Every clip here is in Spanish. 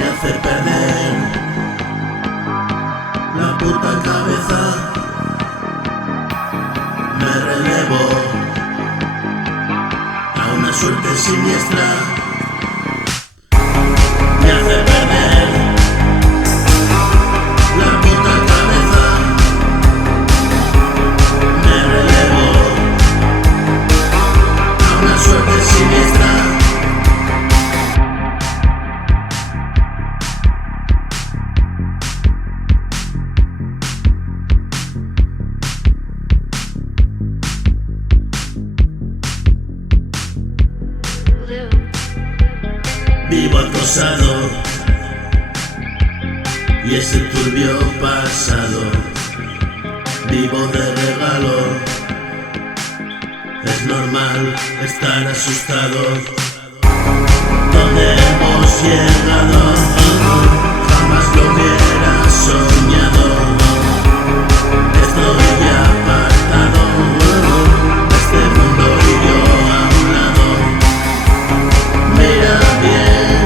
me hace perder la puta cabeza. Me relevo a una suerte siniestra. Me hace perder la puta cabeza. Me relevo a una suerte siniestra. Vivo acosado y ese turbio pasado. Vivo de regalo. Es normal estar asustado. ¿Dónde hemos llegado? Jamás lo hubiera soñado. Estoy apartado de este mundo y yo a un lado. Mira bien,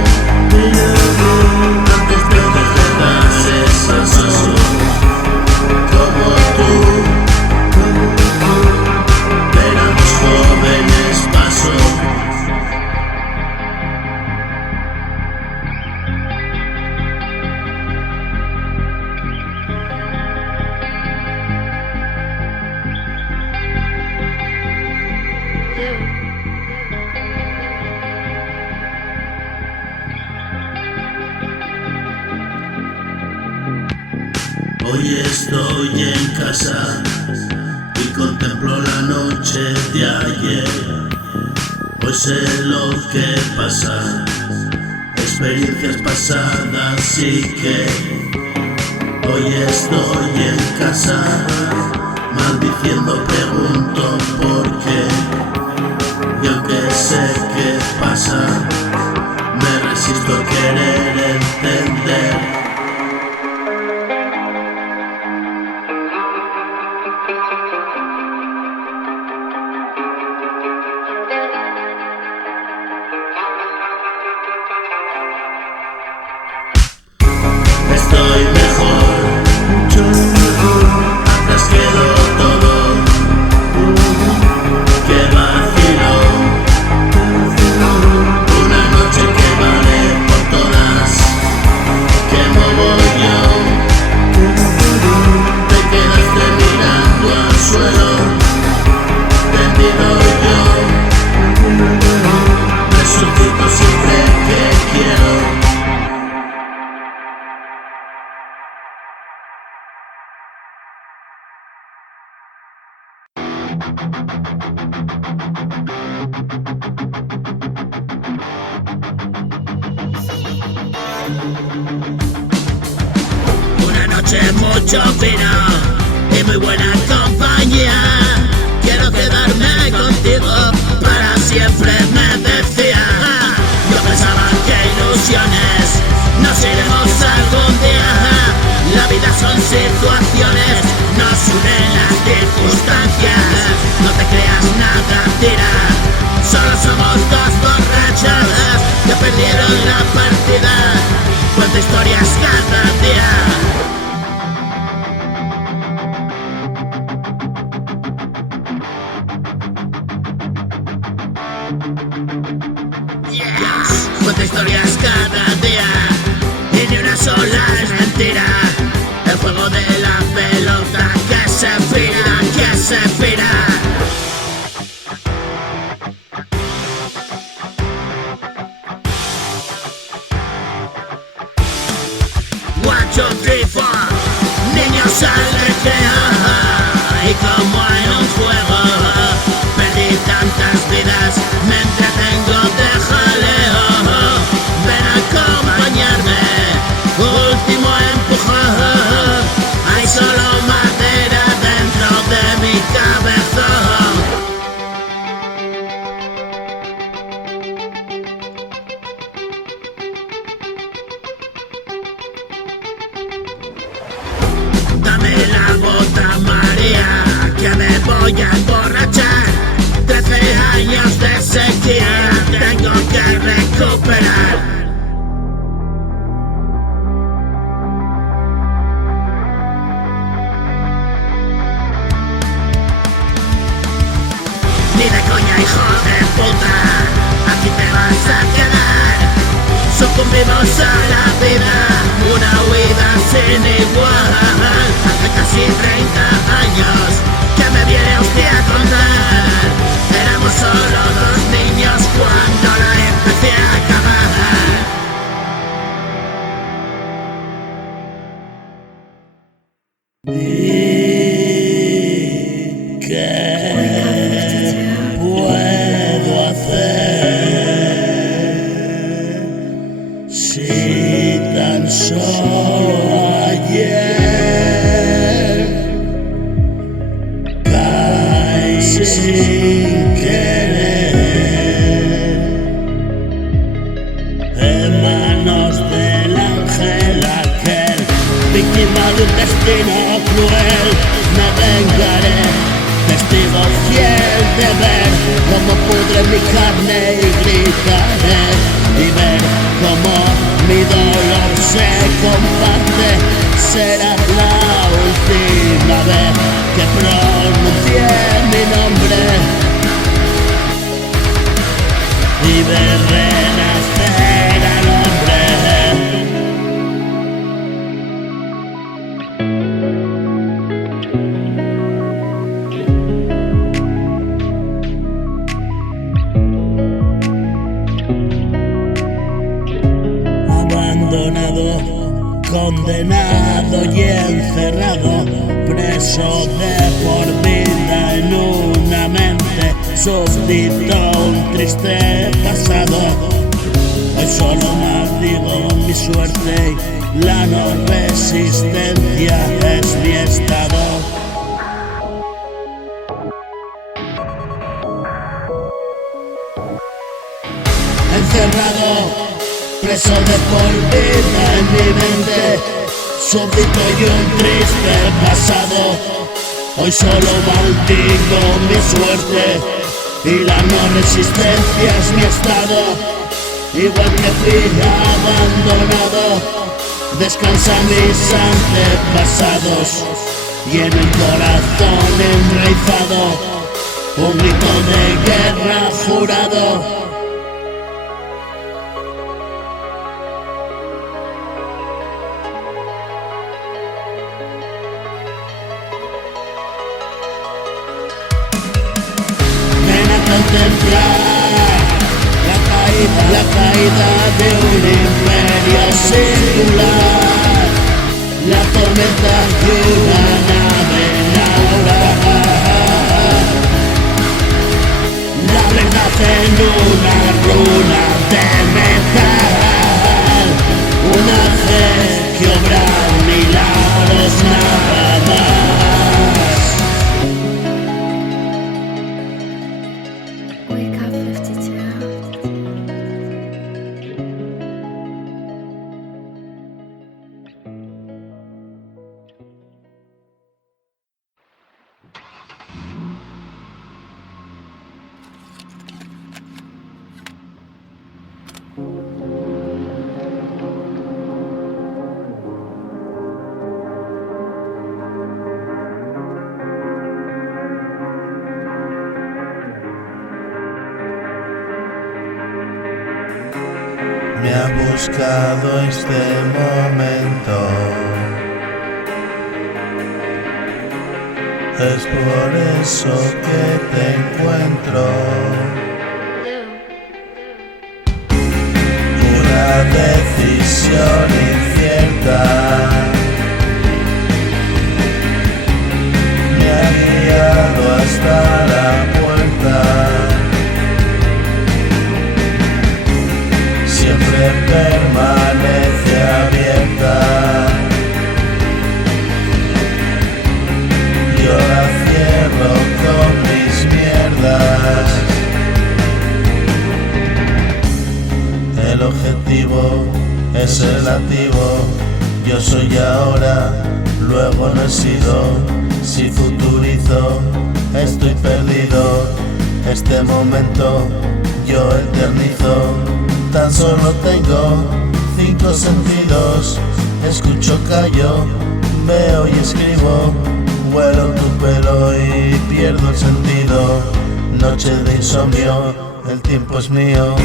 antes de que das ese paso. Como tú, éramos jóvenes paso. Hoy estoy en casa y contemplo la noche de ayer. Hoy sé lo que pasa, experiencias pasadas y que hoy estoy en casa, maldiciendo pregunto por qué. Y aunque sé qué pasa, me resisto a querer entender. Estoy mejor, mucho mejor. Atrás quedó todo. Qué vacío. Una noche que vale por todas. Qué mogollón. Te quedaste mirando al suelo. Tendido yo. Resucito siempre que quiero. Una noche mucho vino y muy buena compañía. Quiero quedarme contigo para siempre, me decía. Yo pensaba que ilusiones nos iremos algún día. La vida son situaciones, nos unen las circunstancias. No te creas nada, tira. Solo somos dos borrachos que perdieron la partida. Cuenta historias cada día. Yes. Cuenta historias cada día y ni una sola es mentira. El juego de la pelota que se fira, que se fira. 1, 2, 3, 4. Niños al recreo. Y como en un juego perdí tantas vidas, me entretengo de jaleo. Ven a acompañarme, último empujón. Hay solo madera dentro de mi cabezón. Dame la bota María, que me voy a emborrachar. 13 años de sequía tengo que recuperar. Bienvenidos a la vida, una huida sin igual. Hace casi 30 años que me viene usted a contar. Éramos solo dos niños cuando la empecé a acabar. ¿Qué puedo hacer si tan solo ayer caí sin querer en manos del ángel aquel, víctima de un destino cruel? Me vengaré, testigo fiel de ver cómo pudre mi carne y gritaré, y ver cómo mi dolor se comparte. Será la última vez que pronuncie mi nombre y ver renacer al hombre. Abandonado, condenado y encerrado, preso de por vida en una mente, súbdito un triste pasado. Hoy solo maldigo mi suerte y la no resistencia es mi estado. Encerrado, preso de por vida en mi mente, súbdito y un triste pasado. Hoy solo maldigo mi suerte y la no resistencia es mi estado. Igual que fui abandonado, descansan mis antepasados, y en el corazón enraizado un grito de guerra jurado. Contemplar la caída de un imperio singular, la tormenta de una nave naufragar, la verdad en una runa de metal, una fe que obra milagros nada más. Wake up 52. Me ha buscado este momento, es por eso que te encuentro. Una decisión incierta me ha guiado hasta la puerta. Siempre permanece abierta. Yo la cierro con mis mierdas. El objetivo es relativo. Yo soy ahora, luego no he sido. Si futurizo, estoy perdido. Este momento yo eternizo. Tan solo tengo 5 sentidos, escucho, callo, veo y escribo, huelo tu pelo y pierdo el sentido. Noche de insomnio, el tiempo es mío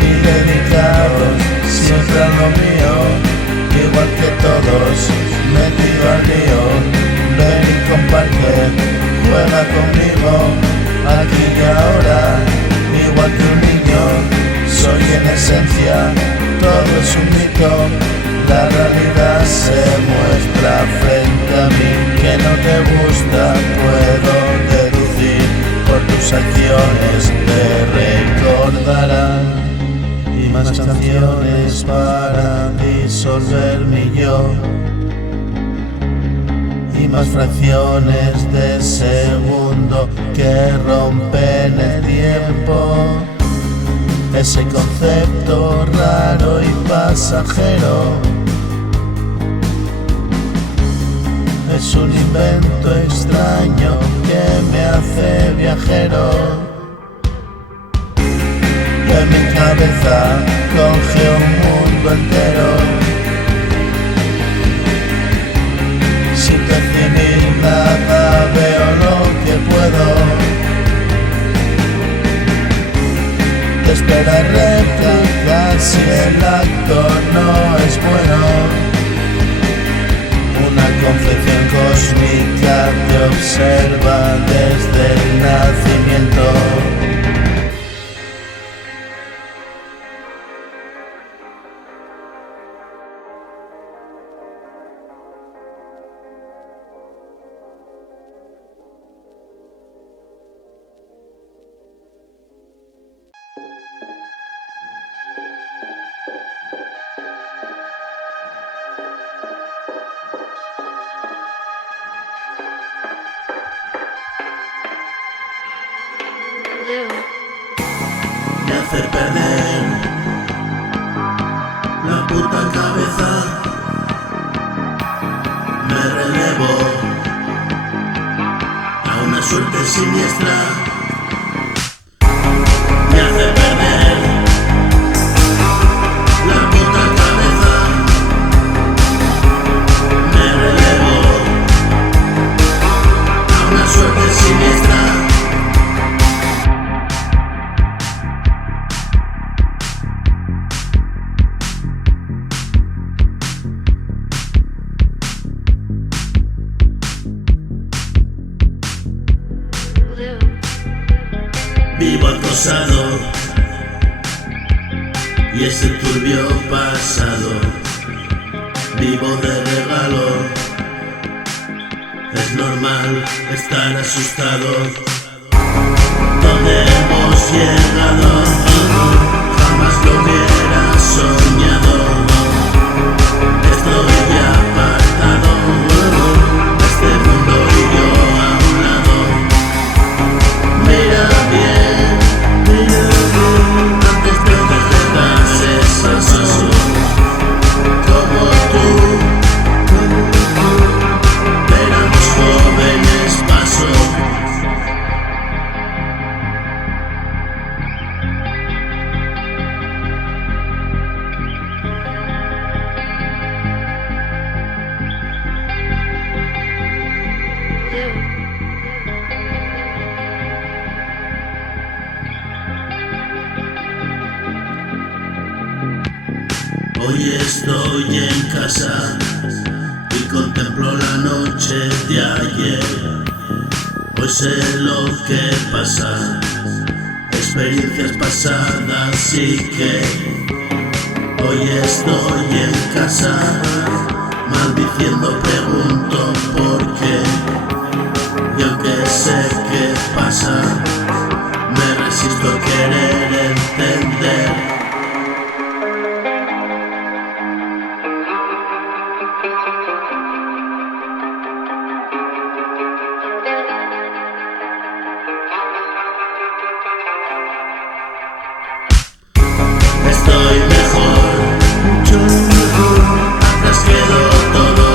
y dedicados siempre a lo mío, igual que todos, metido al lío. Ven y comparte, juega conmigo, aquí y ahora, igual que un niño. Soy en esencia, todo es un mito, la realidad se muestra frente a mí. Que no te gusta puedo deducir, por tus acciones te recordarán. Y más canciones para disolver mi yo, y más fracciones de segundo que rompen el tiempo. Ese concepto raro y pasajero es un invento extraño que me hace viajero. En mi cabeza coge un mundo entero, sin percibir nada veo lo que puedo. Espera réplica si el acto no es bueno. Una concepción cósmica te observa desde el nacimiento. Me hace perder la puta cabeza, me relevo a una suerte siniestra. Me hace perder la puta cabeza, me relevo a una suerte siniestra. Vivo acosado y ese turbio pasado, vivo de regalo. Es normal estar asustado. ¿Dónde hemos llegado? Jamás lo hubiera soñado. Estoy apartado de este mundo y yo a un lado. Mira bien, antes de que te das ese paso. Como tú, éramos jóvenes paso. Hoy estoy en casa y contemplo la noche de ayer. Hoy sé lo que pasa, experiencias pasadas y que hoy estoy en casa, maldiciendo pregunto por qué. Y aunque sé qué pasa, me resisto a querer entender. Estoy mejor, mucho mejor, atrás quedó todo.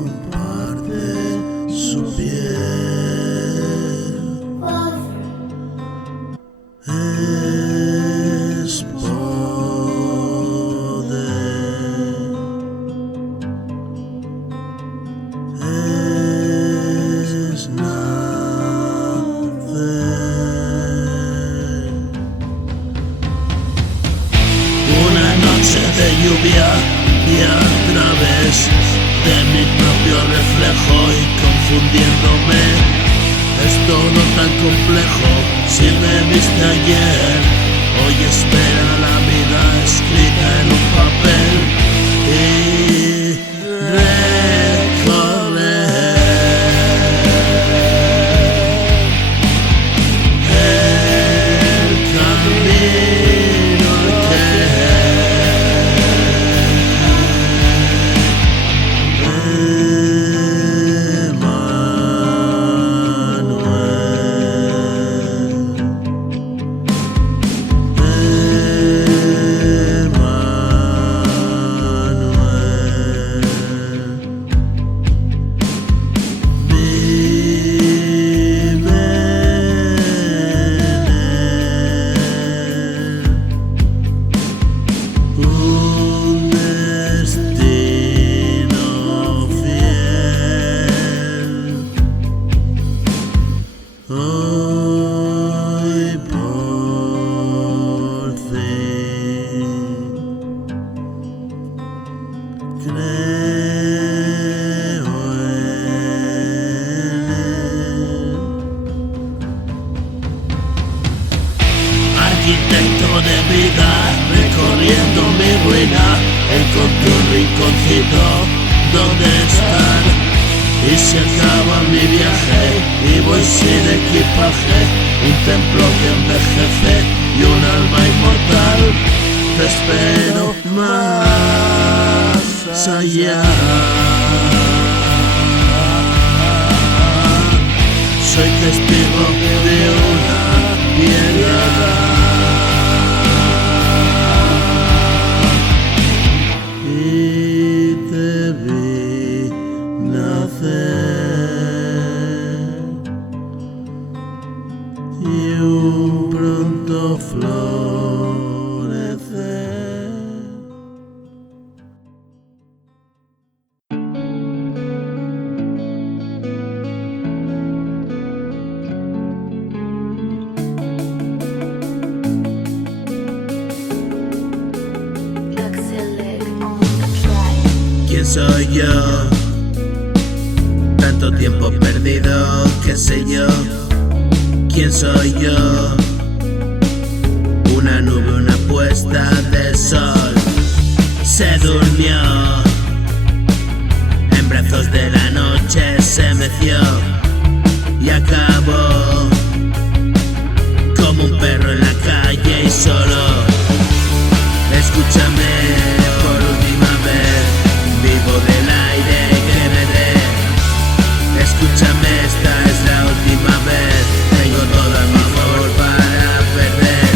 Comparte su piel, es poder, es nacer. Una noche de lluvia y a través de mi propio reflejo y confundiéndome, es todo tan complejo. Si me viste ayer, hoy espera la vida escrita en un papel y recorrer el camino que un destino fiel. Hoy por fin creo en él. Arquitecto de vida, recorriendo mi ruina, encontré un rinconcito donde estar. Y se acaba mi viaje y voy sin equipaje, un templo que envejece y un alma inmortal. Te espero más allá. Soy testigo de una piedra. Y te vi nacer y un pronto florecer. Axel on the track. ¿Quién soy yo? Tanto tiempo perdido, qué sé yo. ¿Quién soy yo? Una nube, una puesta de sol. Se durmió, en brazos de la noche se meció y acabó como un perro en la calle y solo. Escúchame por última vez, vivo del aire que me dé. Escúchame, esta es la última vez, tengo todo a mi favor para perder.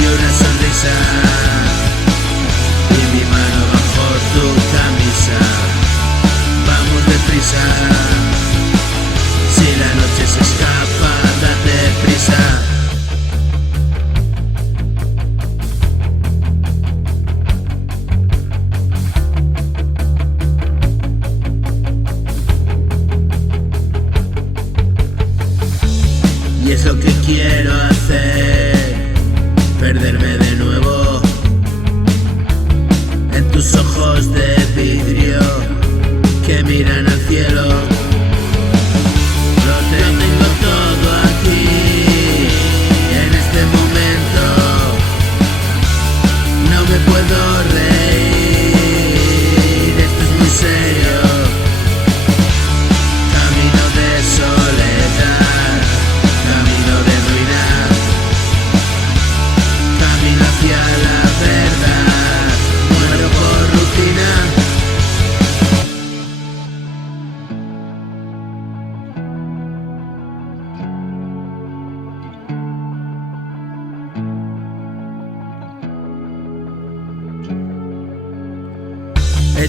Y una sonrisa y mi mano bajo tu camisa. Vamos deprisa, si la noche se escapa, date prisa.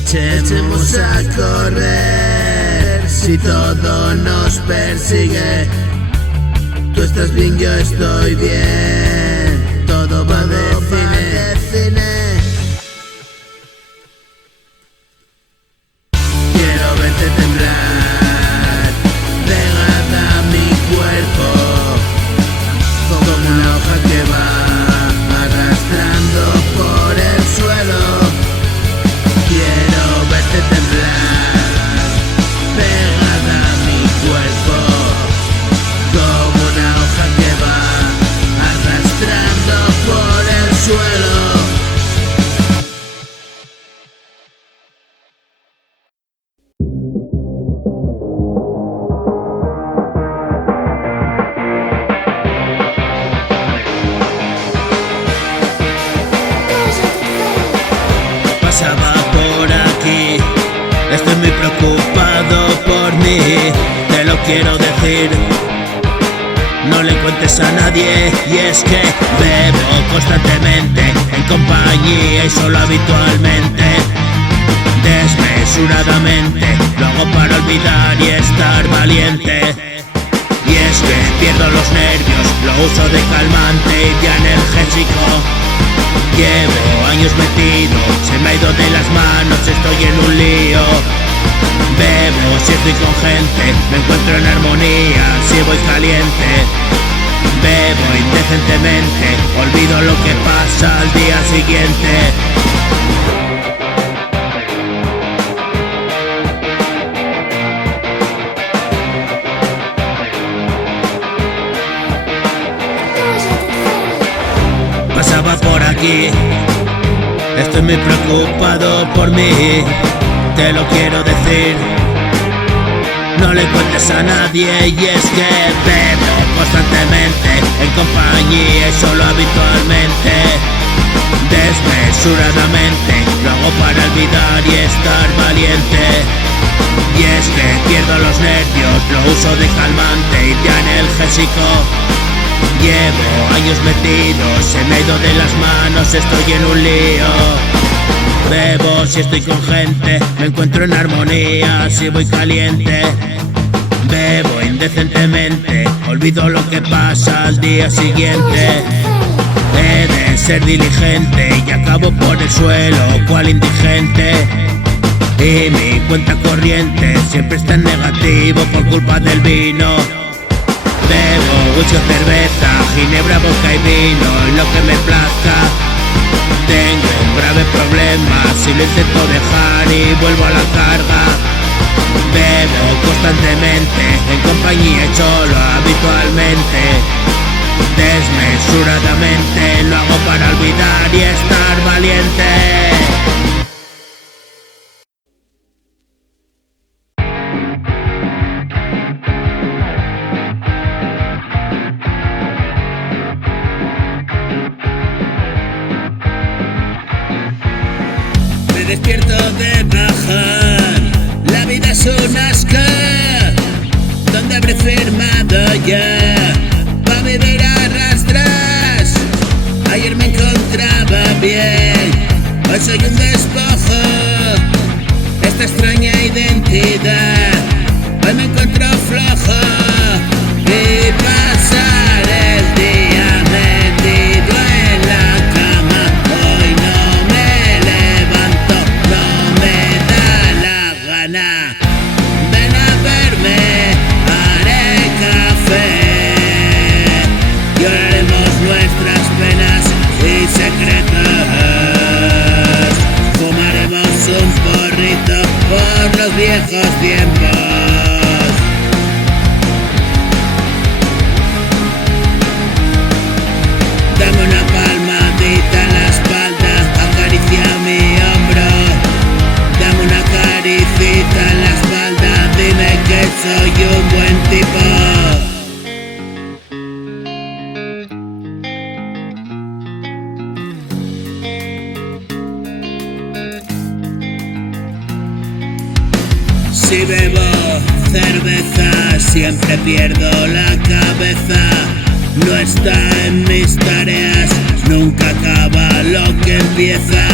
Echemos a correr si todo nos persigue. Tú estás bien, yo estoy bien. Todo va de cine. Quiero verte temblar, pegada a mi cuerpo, como una hoja que va arrastrando por el suelo. Quiero verte temblar, pegada a mi cuerpo, como una hoja que va arrastrando por el suelo. Pasaba por aquí, estoy muy preocupado por mí, te lo quiero decir. No le cuentes a nadie, y es que bebo constantemente, en compañía y solo habitualmente, desmesuradamente. Lo hago para olvidar y estar valiente. Y es que pierdo los nervios, lo uso de calmante y de analgésico. Llevo años metido, se me ha ido de las manos, estoy en un lío. Bebo si estoy con gente, me encuentro en armonía si voy caliente. Bebo indecentemente, olvido lo que pasa al día siguiente. Pasaba por aquí, estoy muy preocupado por mí, te lo quiero decir. No le cuentes a nadie, y es que bebo constantemente, en compañía y solo habitualmente, desmesuradamente. Lo hago para olvidar y estar valiente. Y es que pierdo los nervios, lo uso de calmante y de analgésico. Llevo años metido, se me ha ido de las manos, estoy en un lío. Bebo si estoy con gente, me encuentro en armonía si voy caliente. Bebo indecentemente, olvido lo que pasa al día siguiente. He de ser diligente y acabo por el suelo cual indigente. Y mi cuenta corriente siempre está en negativo por culpa del vino. Bebo whisky o cerveza, ginebra, vodka y vino, lo que me plazca. Tengo un grave problema si lo intento dejar y vuelvo a la carga. Bebo constantemente, en compañía y solo habitualmente, desmesuradamente. Lo hago para olvidar y estar valiente. Me despierto de bajar, la vida es un asco, donde habré firmado ya, pa' vivir a rastras. Ayer me encontraba bien, hoy soy un despojo, esta extraña identidad, hoy me encuentro flojo, y pasar el día metido en la cama, hoy no me levanto, no me da la gana. Ven a verme, haré café, lloraremos nuestras penas y secretos, fumaremos un porrito por los viejos tiempos. Dame una palmadita en la espalda, acaricia mi hombro. Dame una caricita en la espalda, dime que soy un buen tipo. Si bebo cerveza, siempre pierdo la cabeza. No está en mis tareas, nunca acaba lo que empieza.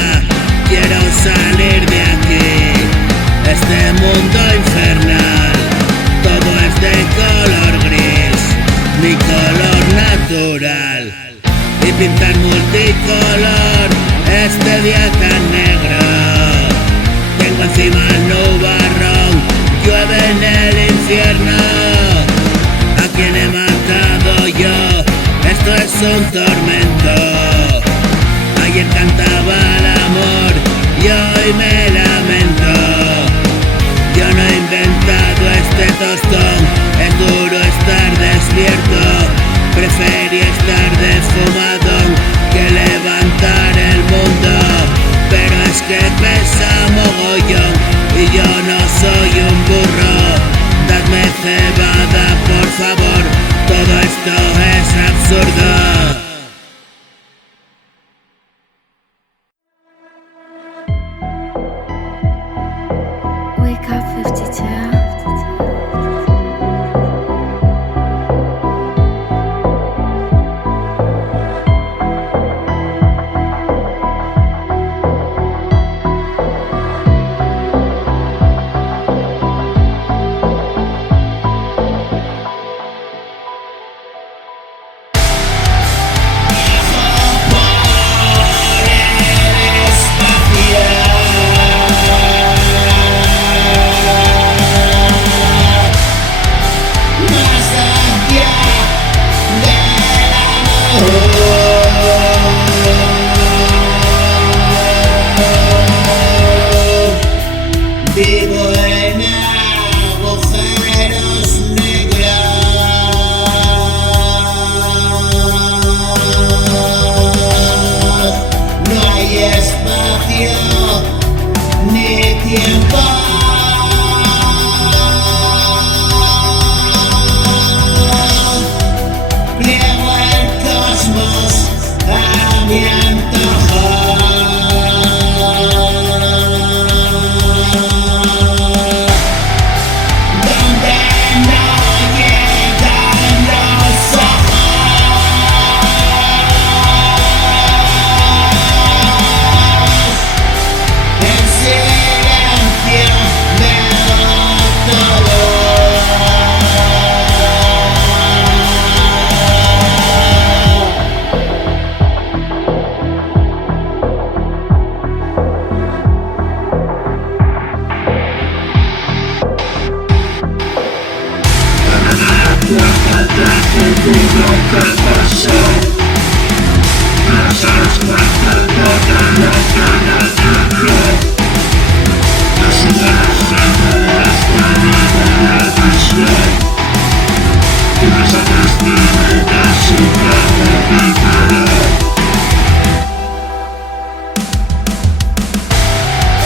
quiero salir de aquí. Este mundo infernal, todo es de color gris, mi color natural. Y pintar multicolor este día tan negro. Tengo encima el nubarrón, llueve en el infierno. ¿A quién he matado yo? Esto es un tormento. Ayer cantaba el amor y hoy me lamento. Yo no he inventado este tostón, es duro estar despierto. Preferí estar de fumadón que levantar el mundo. Pero es que pesa mogollón y yo no soy un burro. Dadme cebada, por favor, todo esto es absurdo. Wake up 52. Vivo en agujeros negros. No hay espacio ni tiempo. Pliego el cosmos a mi antojo.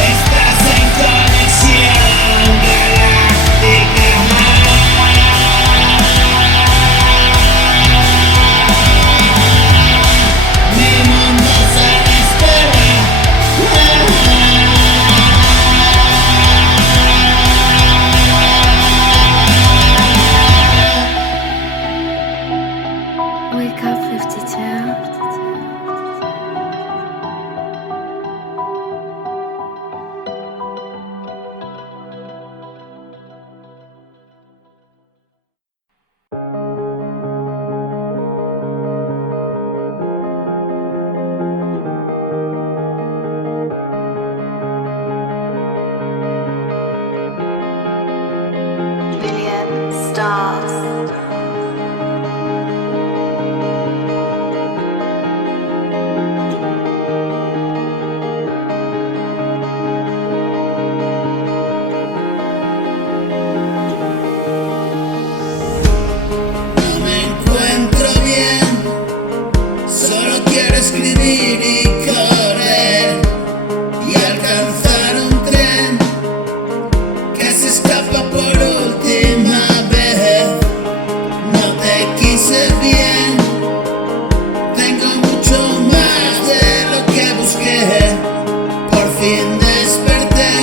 Estás en conexión galáctica. Mi mundo se despega. Wake up 52. Billion stars. No me encuentro bien, solo quiero escribir y correr y alcanzar un tren que se escapa por última vez. No te quise bien, tengo mucho más de lo que busqué. Por fin desperté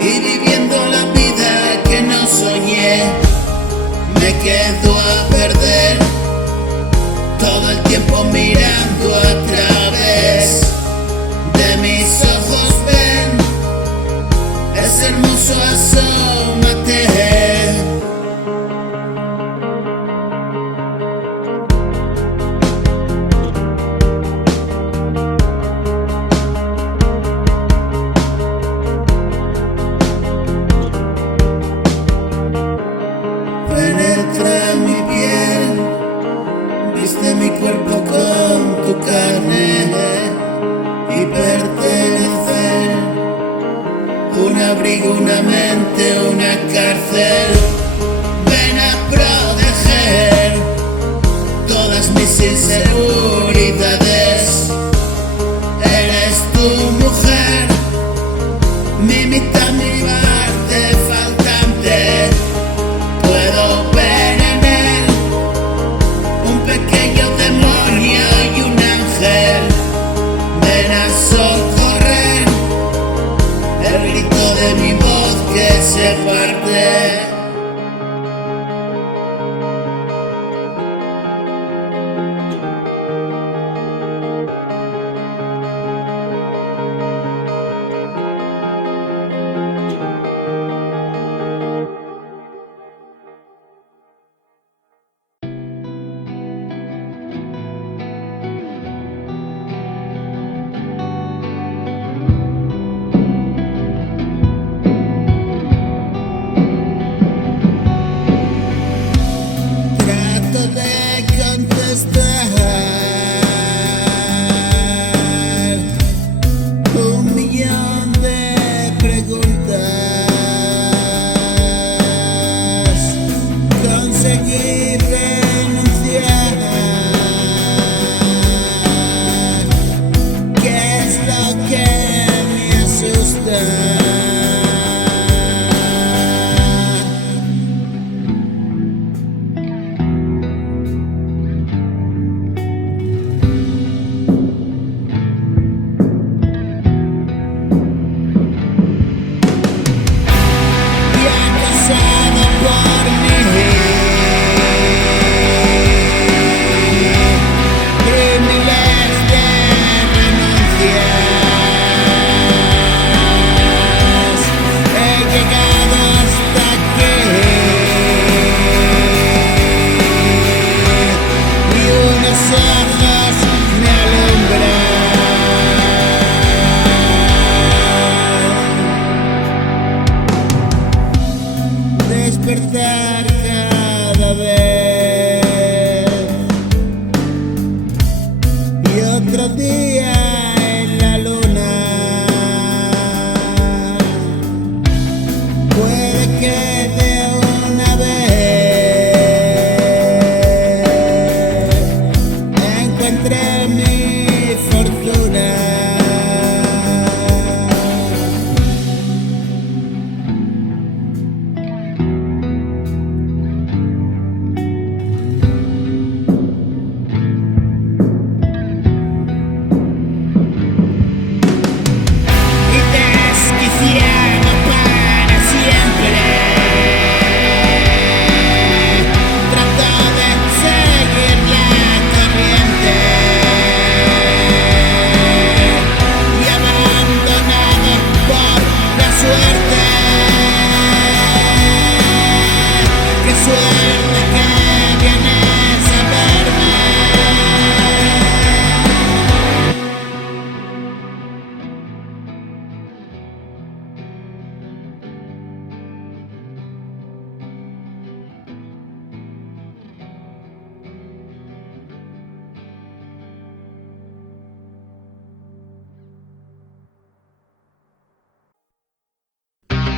y viviendo la vida que no soñé. Me quedo a perder todo el tiempo mirando a través de mis hermoso, asómate. Penetra en mi piel, viste mi cuerpo con tu carne y pertenecer. Un abrigo, una mente, una cárcel. Ven a proteger todas mis inseguridades. Eres tu mujer, mi mitad, mi parte faltante. Puedo ver en él un pequeño demonio y un ángel. Ven a socorrer el grito de mi voz que se parte. De contestar 1.000.000 de preguntas, conseguir renunciar. ¿Qué es lo que me asusta? Despertar cada vez y otro día en la luna. Puede que de una vez encuentre mi fortuna.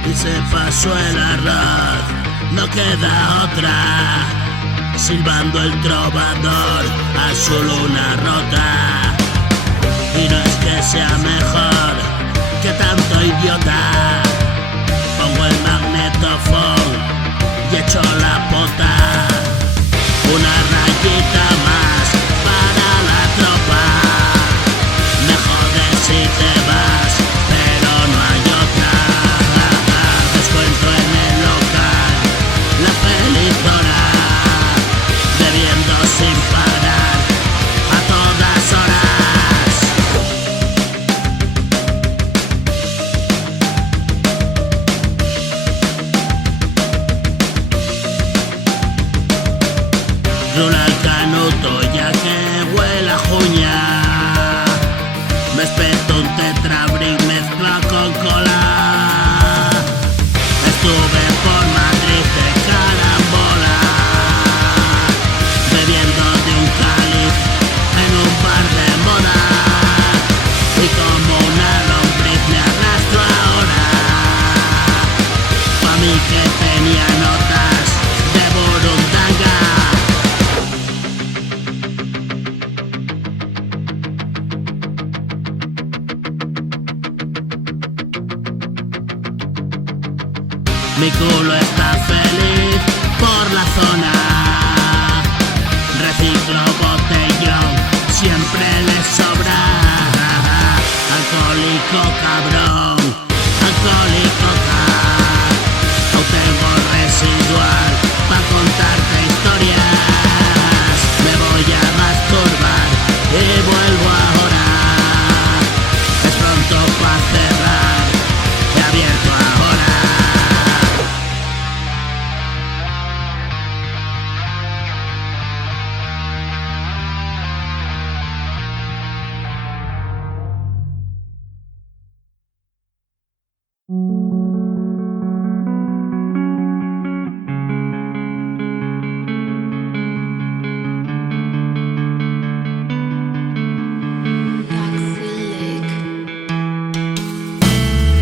Y se pasó el arroz, no queda otra, silbando el trovador a su luna rota. Y no es que sea mejor que tanto idiota, pongo el magnetofón y echo la pota. Una rayita más para la tropa, me jodes si te vas, pero no hay otra. Descuento en el local, la feliz hora, bebiendo sin parar a todas horas. mí que tenía notas de burundanga. Mi culo está feliz por la zona. Reciclo botellón, siempre le sobra. Alcohólico cabrón, alcohólico no tengo residual pa' contarte historias. Me voy a masturbar y vuelvo ahora. Es pronto pa' cerrar, he abierto ahora.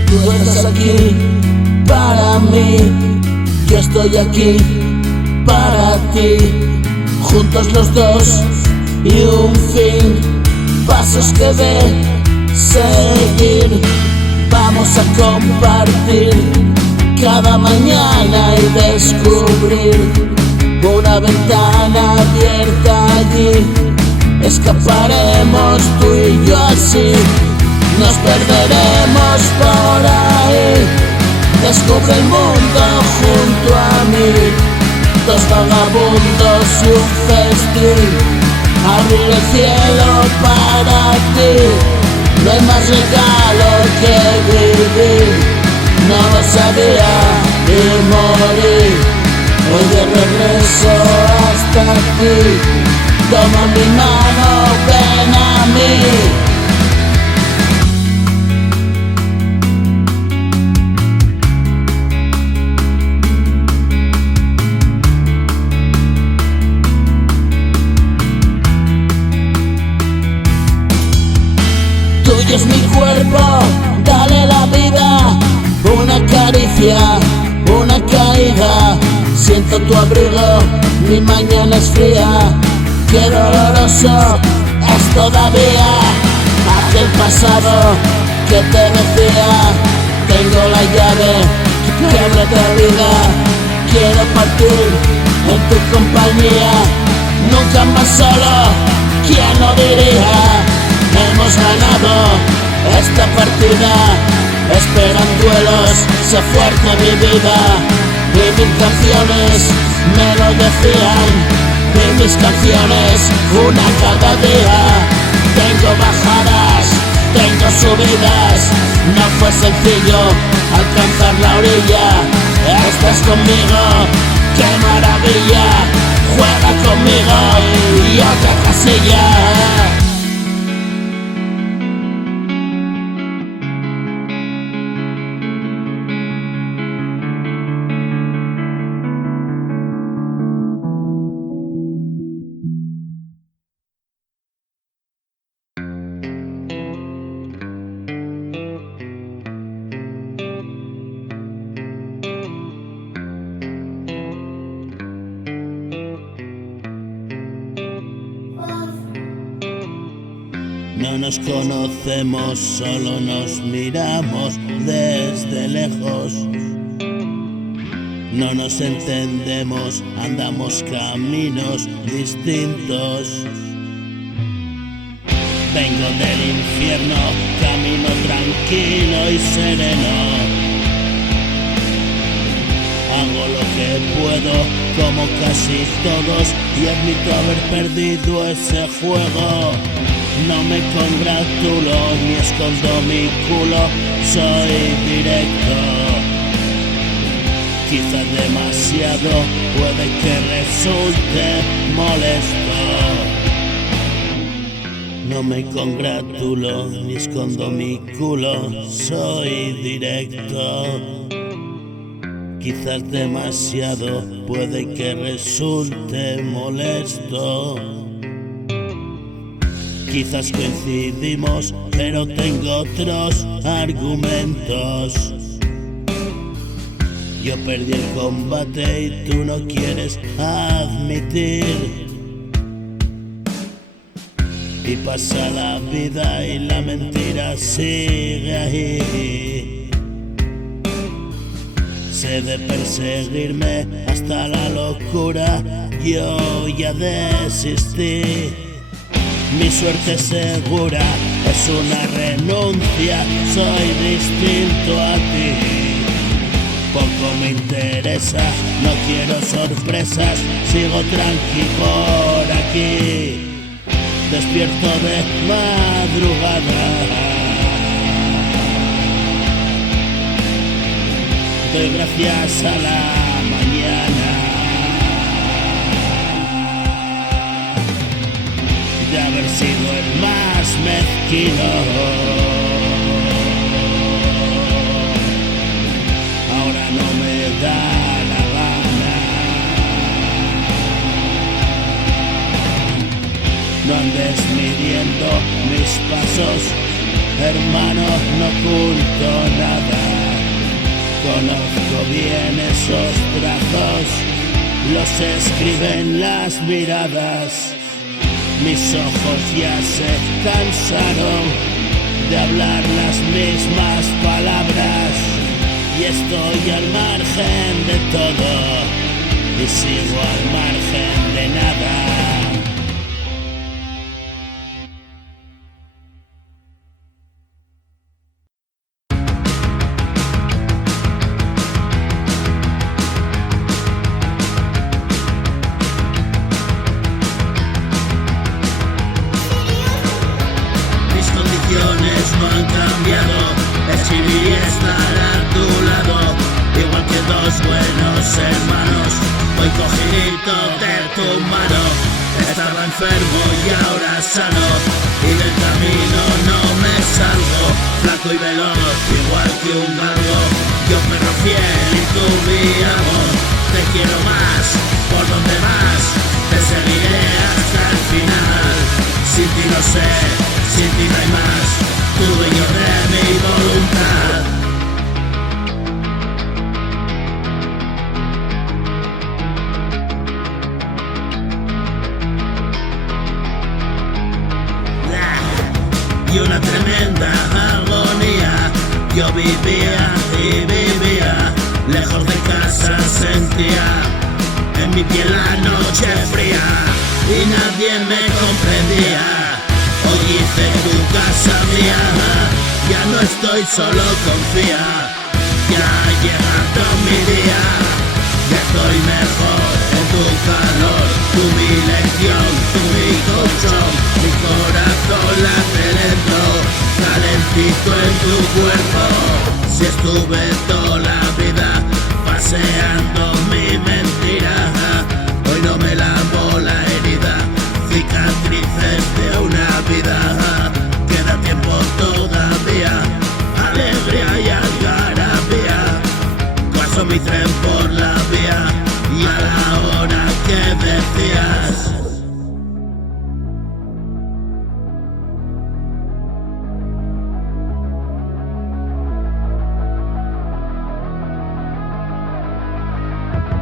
Tú estás aquí para mí, yo estoy aquí para ti. Juntos los dos y un fin, pasos que de seguir. Vamos a compartir cada mañana y descubrir una ventana abierta allí. Escaparemos tú y yo así. Nos perderemos por ahí. Descubre el mundo junto a mí. Dos vagabundos y un festín. Abrir el cielo para ti. No hay más regalo que vivir. No lo sabía y morí. Hoy de regreso hasta aquí. Toma mi mano, ven a mí. Tuyo es mi cuerpo, dale la vida. Una caricia, una caída. Siento tu abrigo, mi mañana es fría. Qué doloroso es todavía aquel pasado que te decía: tengo la llave que abre tu vida. Quiero partir en tu compañía. Nunca más solo, ¿quién lo diría? Hemos ganado esta partida. Esperan duelos, sé fuerte mi vida. Y mis canciones me lo decían. Y mis canciones, una cada día. Tengo bajadas, tengo subidas. No fue sencillo alcanzar la orilla. Estás conmigo, qué maravilla. Juega conmigo y otra casilla. No nos conocemos, solo nos miramos desde lejos. No nos entendemos, andamos caminos distintos. Vengo del infierno, camino tranquilo y sereno. Hago lo que puedo, como casi todos, y admito haber perdido ese juego. No me congratulo ni escondo mi culo, soy directo. Quizás demasiado, puede que resulte molesto. No me congratulo ni escondo mi culo, soy directo. Quizás demasiado, puede que resulte molesto. Quizás coincidimos, pero tengo otros argumentos. Yo perdí el combate y tú no quieres admitir. Y pasa la vida y la mentira sigue ahí. Sé de perseguirme hasta la locura, yo ya desistí. Mi suerte segura es una renuncia, soy distinto a ti. Poco me interesa, no quiero sorpresas, sigo tranqui por aquí. Despierto de madrugada, doy gracias a la mañana de haber sido el más mezquino. Ahora no me da la gana. No andes midiendo mis pasos, hermano, no oculto nada. Conozco bien esos trazos, los escriben las miradas. Mis ojos ya se cansaron de hablar las mismas palabras. Y estoy al margen de todo y sigo al margen de nada. No han cambiado, escribir y estar a tu lado, igual que dos buenos hermanos. Voy cogidito de tu mano, estaba enfermo y ahora sano, y del camino no me salgo, flaco y veloz, igual que un galgo. Yo perro fiel y tú mi amor, te quiero más, por donde vas, te seguiré hasta el final. Sin ti no sé, sin ti no hay más, tú dueño de mi voluntad. Y una tremenda agonía, yo vivía y vivía, lejos de casa sentía en mi piel la noche fría, y nadie me comprendía. Hoy hice tu casa mía, ya no estoy solo, confía, ya ha llegado mi día, ya estoy mejor en tu calor, tú mi lección, tú mi colchón, mi corazón late lento, calentito en tu cuerpo. Si estuve toda la vida paseando mi mentira, hoy no me lavo la herida, cicatrices de una vida, queda tiempo todavía, alegría y algarabía, paso mi tren por la vía, y a la hora que decías.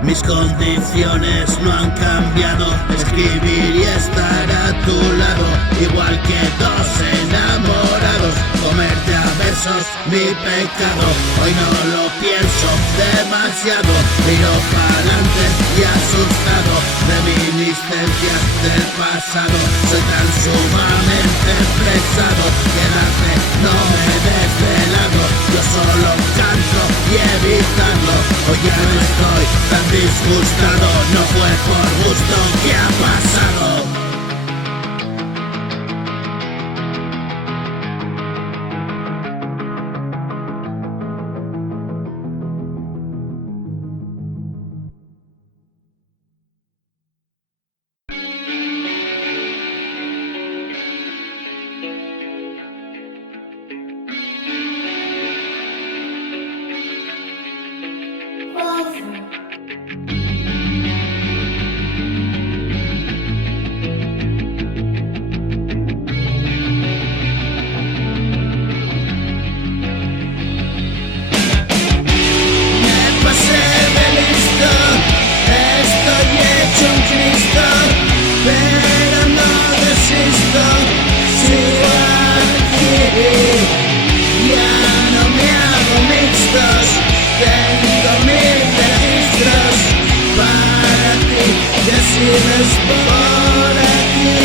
Mis condiciones no han cambiado, escribir y estar a tu lado, igual que dos enamorados, comerte a besos mi pecado. Hoy no lo pienso demasiado, miro pa'lante y asustado, reminiscencias del pasado, soy tan sumamente estresado, quédate, no me des de lado, yo solo canto y evitarlo. Hoy ya no estoy tan disgustado, no fue por gusto, ¿qué ha pasado? Pasé sigues por aquí.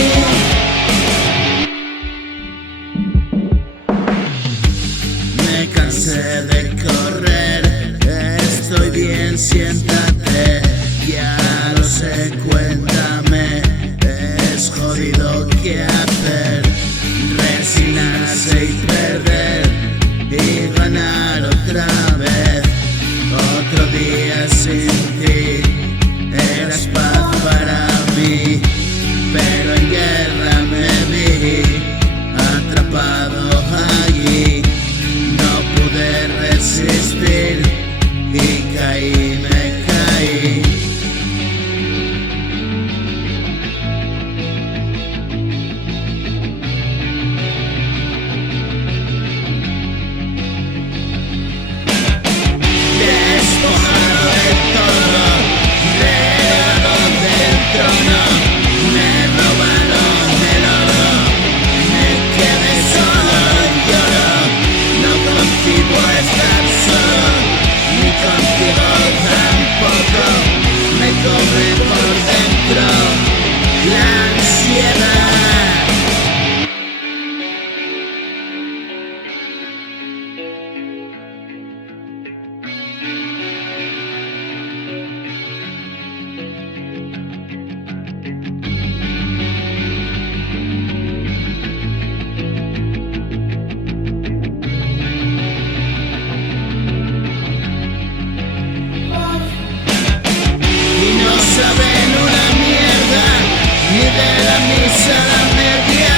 Me cansé de correr, estoy bien, siéntate, ya lo sé, cuéntame, es jodido qué hacer, resignarse y perder y ganar otra vez, otro día sin ti, eras paz para mí, pero en guerra me vi, atrapado allí, no pude resistir y caí, me caí. Despojado de todo, relegado del trono, me robaron el oro, me quedé solo y lloro, no concibo estar solo, ni contigo tampoco, me come por dentro la ansiedad. Y no saben una mierda, ni de la misa a la media,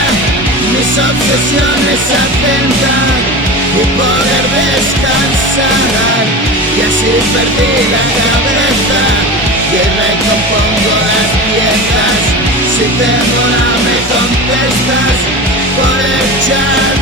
mis obsesiones atentan y poder descansar, y así perdí la cabeza y recompongo las piezas, si tengo la me contestas por el chat.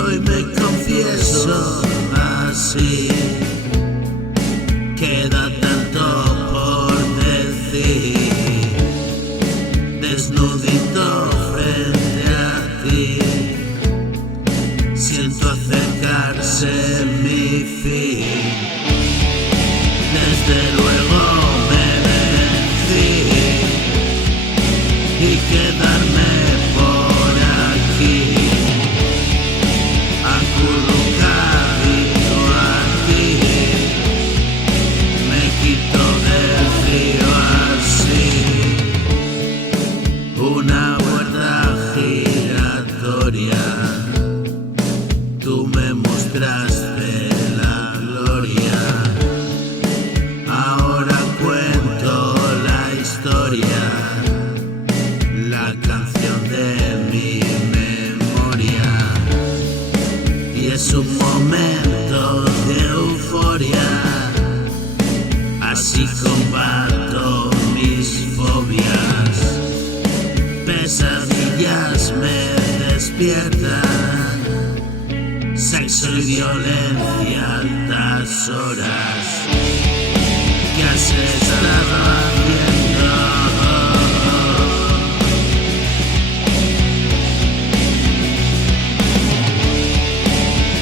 Hoy me confieso así, queda tanto por decir, desnudito frente a ti, siento acercarse mi fin, desde luego me vencí y quedarme por aquí. Acurrucadito aquí, me quito del río así, una vuelta giratoria, tú me mostraste la gloria, ahora cuento la historia, la canción de mi memoria. Y es un momento de euforia, así combato mis fobias, pesadillas me despiertan, sexo y violencia a altas horas, ¿qué has estado haciendo?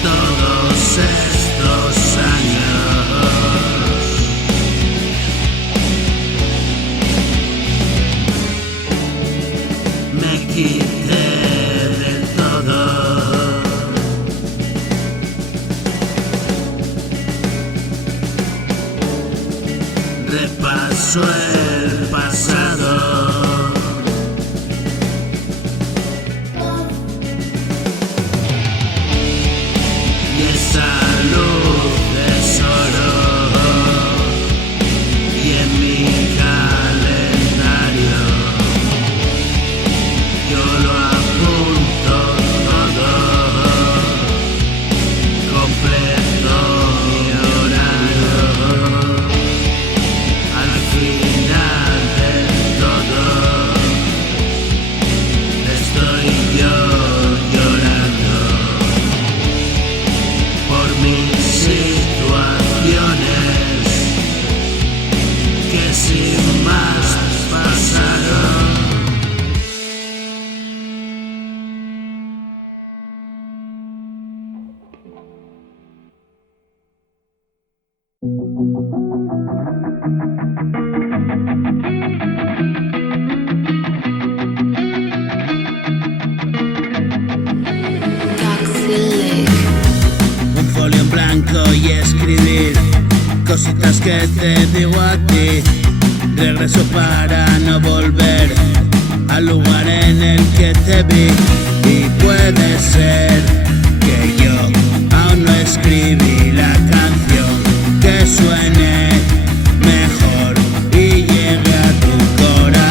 Todos estos años me quité del todo, repaso el pasado. Y esa luz es oro, y en mi calendario yo lo apunto todo, completo mi horario, al final del todo. Un folio en blanco y escribir cositas que te digo a ti. Regreso para no volver al lugar en el que te vi. Y puede ser que yo aún no escribí la canción que suene mejor y llegue a tu corazón.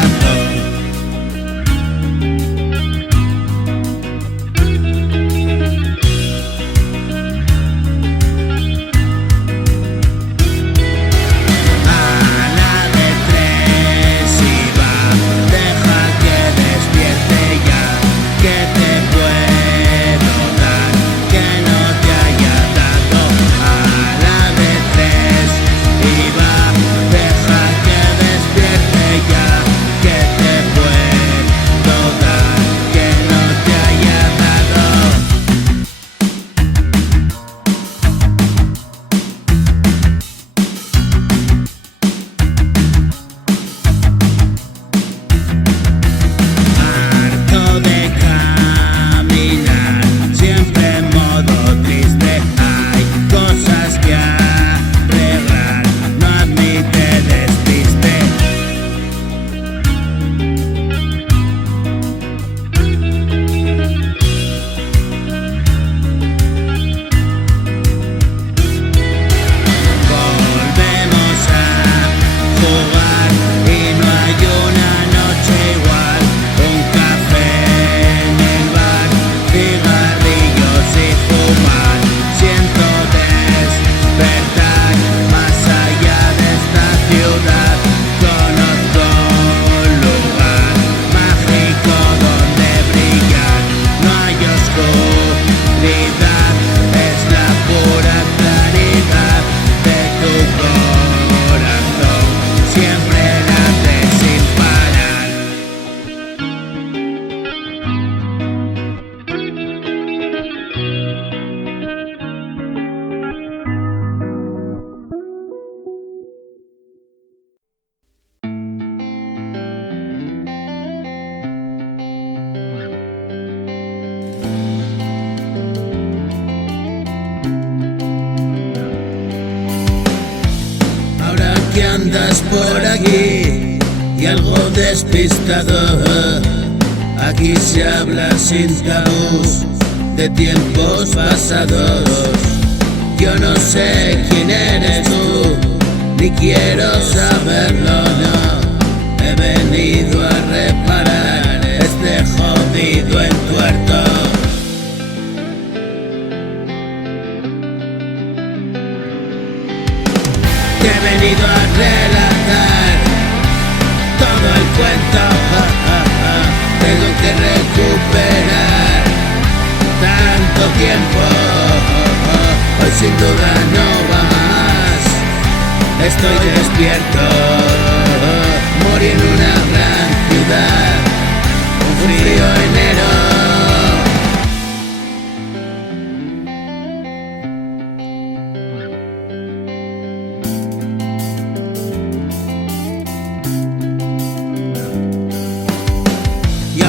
Que andas por aquí y algo despistado. Aquí se habla sin tabús de tiempos pasados. Yo no sé quién eres tú, ni quiero saberlo, no. He venido a reparar este jodido entuerto. He venido a relatar todo el cuento. Tengo que recuperar tanto tiempo. Hoy sin duda no va más. Estoy despierto. Morí en una gran ciudad, un frío enero.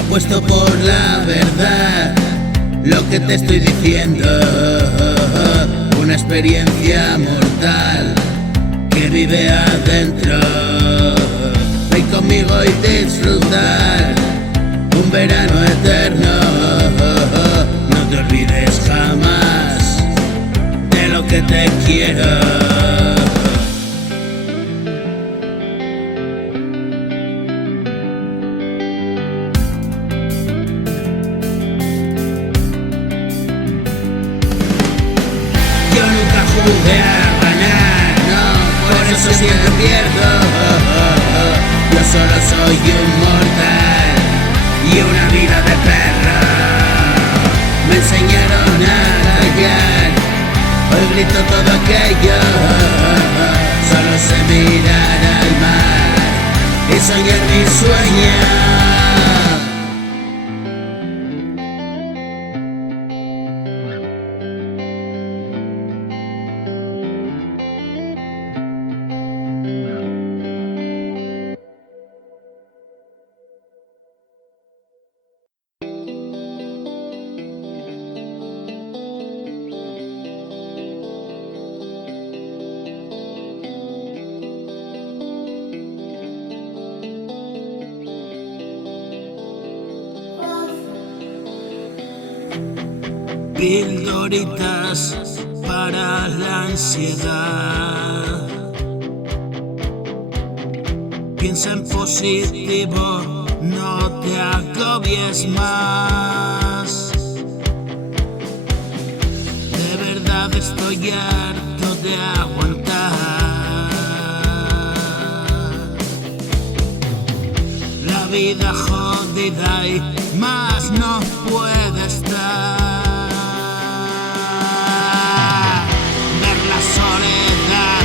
Apuesto por la verdad, lo que te estoy diciendo. Una experiencia mortal que vive adentro. Ven conmigo y disfrutar un verano eterno. No te olvides jamás de lo que te quiero. Jugué a ganar, no, por eso siempre pierdo. Yo solo soy un mortal y una vida de perro. Me enseñaron a callar, hoy grito todo aquello. Solo sé mirar al mar y soñar mis sueños. Pildoritas para la ansiedad. Piensa en positivo, no te agobies más. De verdad estoy harto de aguantar. La vida jodida y más no puede estar. Ver la soledad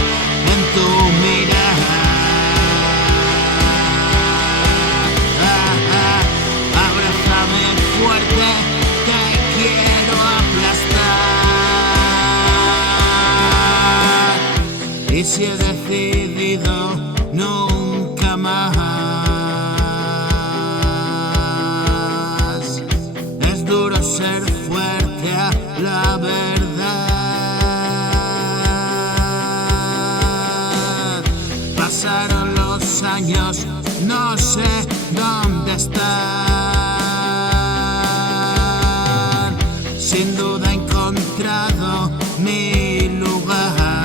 en tu mirada. Abrázame fuerte, te quiero aplastar. Y si he decidido nunca más, es duro ser fuerte a la verdad. Pasaron los años, no sé dónde están. Sin duda he encontrado mi lugar.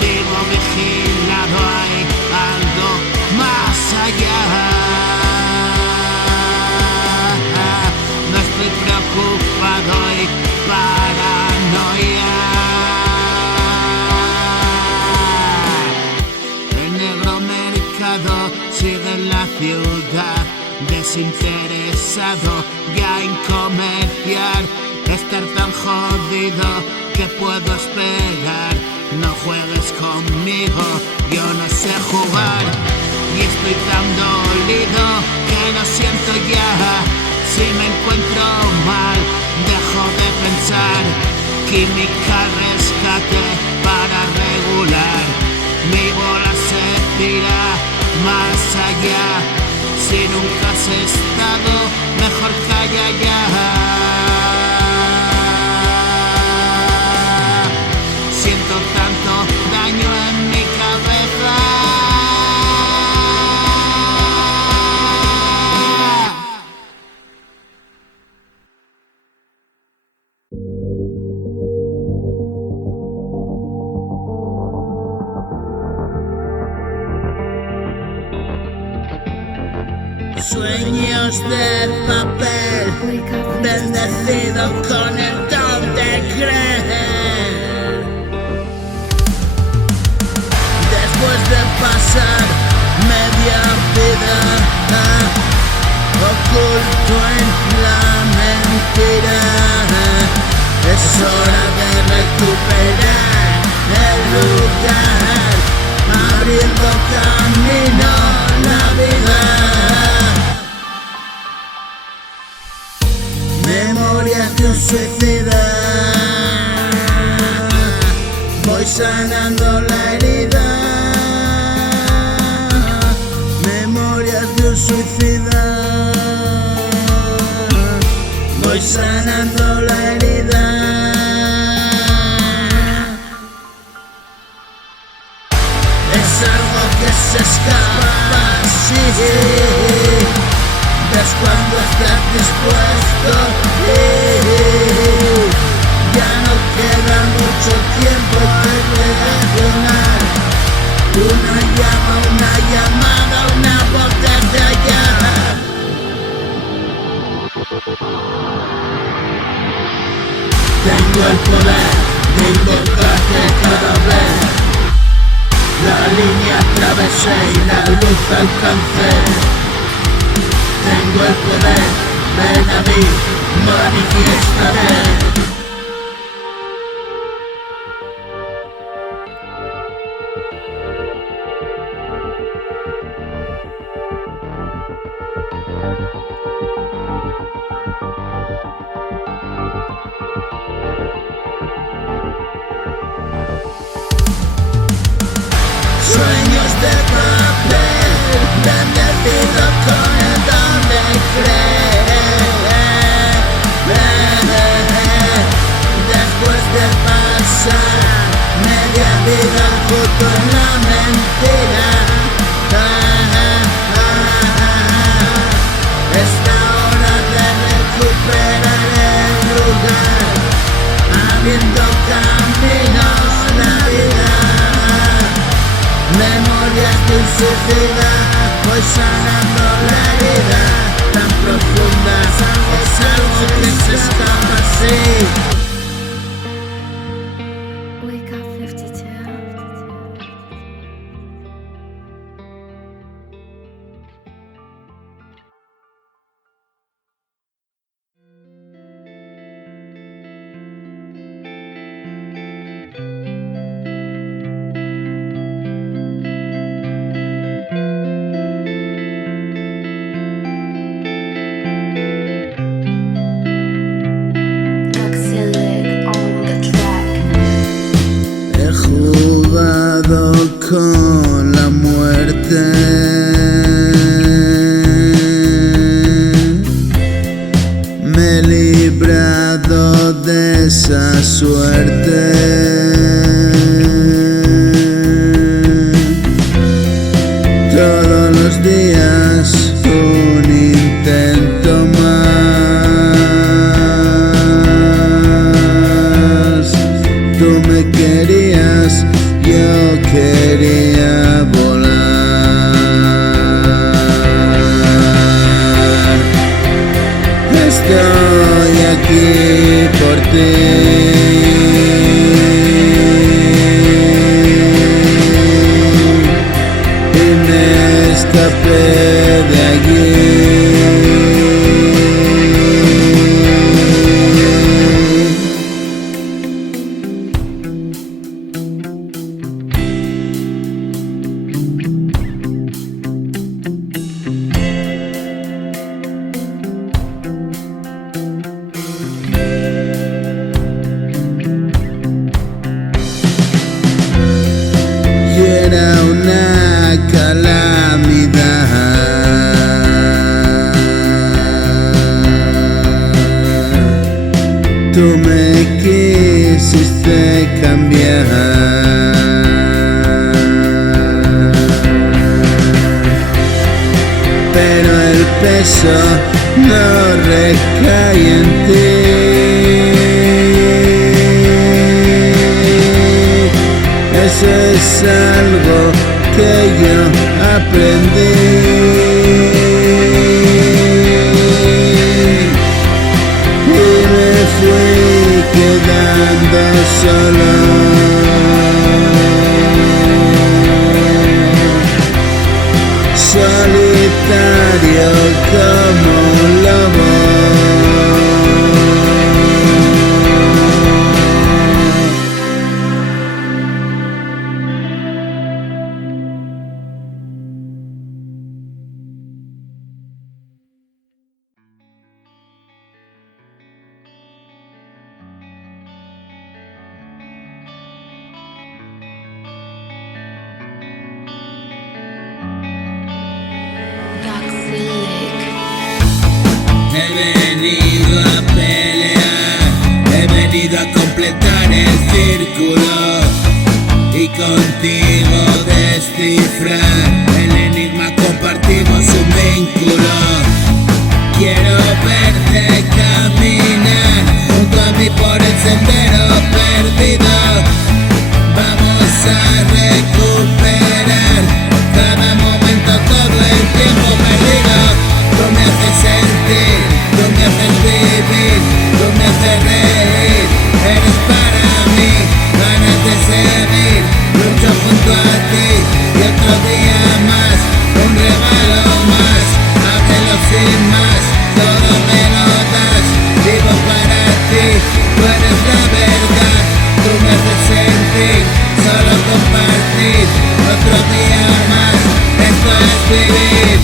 Vivo vigilado, hay algo más allá. No estoy preocupado y paranoia. El negro mercado sigue en la ciudad, desinteresado ya en comerciar. Estar tan jodido que puedo esperar. No juegues conmigo, yo no sé jugar. Y estoy tan dolido que no siento ya. Si me encuentro mal, dejo de pensar. Química al rescate para regular. Mi bola se tira más allá. Si nunca has estado, mejor calla ya. Siento tanto daño en mi cabeza. Sueños de papel, Wake up 52. bendecido con el don de creer. Después de pasar media vida oculto en la mentira, es hora de recuperar el lugar, abriendo camino la vida. Memorias de un suicida, voy sanando la herida. Memorias de un suicida, voy sanando la herida. Es algo que se escapa así. Ves cuando estás dispuesto, ya no queda mucho tiempo que reaccionar. Una llamada, una voz desde allá. Tengo el poder de invocarte cada vez. La línea atravesé y la luz alcancé. Tengo el poder, ven a mí, manifiéstate. Sueños de papel, bendecido con el don de creer. Después de pasar media vida oculto en la mentira, es la hora suicida, voy sanando la herida tan profunda, es algo que se escapa así. Wake up 52. Toxic on the track. He jugado con la muerte, me he librado de esa suerte. Todos los días un intento más. Tú me querías, yo quería volar. Estoy aquí por ti. Y me escapé de allí. Y era una calamidad. Tú me quisiste cambiar, pero el peso no recae en ti. Eso es algo que yo aprendí. Y me fui quedando solo. Solitario como un lobo. He venido a pelear, he venido a completar el círculo y contigo descifrar el enigma, compartimos un vínculo. Quiero verte caminar junto a mí por el sendero perdido. Vamos a recuperar cada momento, todo el tiempo perdido. Tú me haces sentir, tú me haces vivir, tú me haces reír. Eres para mí, ganas de seguir. Lucho junto a ti y otro día más, un regalo más. Háblelo sin más, todo me lo das. Vivo para ti, tú eres la verdad. Tú me haces sentir, solo compartir. Otro día más, esto es vivir.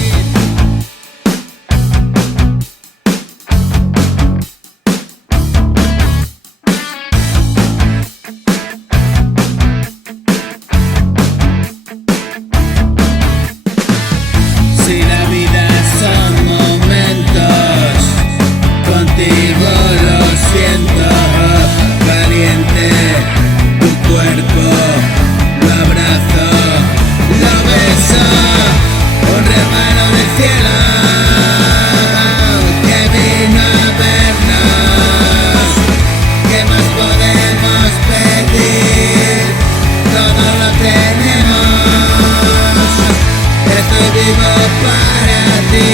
para ti.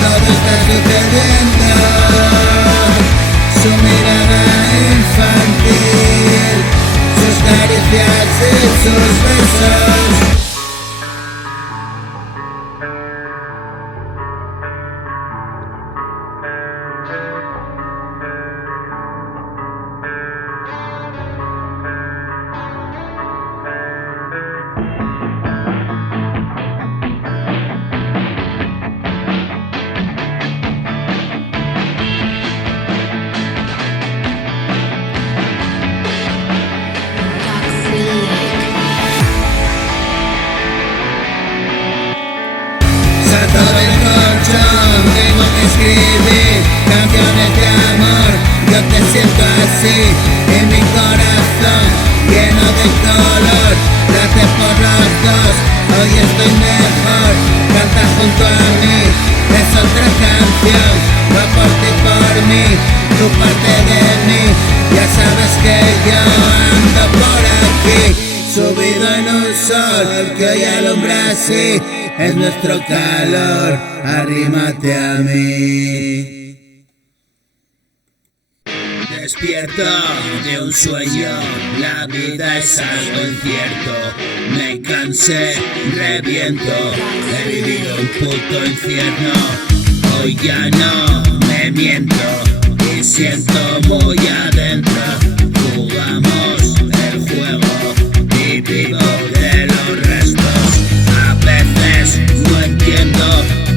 Todo está sucediendo. Su mirada infantil, sus caricias y sus besos. Salto del colchón, tengo que escribir canciones de amor. Yo te siento así en mi corazón, lleno de color. Late por los dos, hoy estoy mejor. Canta junto a mí, es otra canción. Va por ti, por mí, tu parte de mí. Ya sabes que yo ando por aquí, subido en un sol que hoy alumbra así. Es nuestro calor, arrímate a mí. Despierto de un sueño, la vida es algo incierto. Me cansé, reviento, he vivido un puto infierno. Hoy ya no me miento y siento muy adentro. Jugamos el juego y vivo de los restos. A veces no entiendo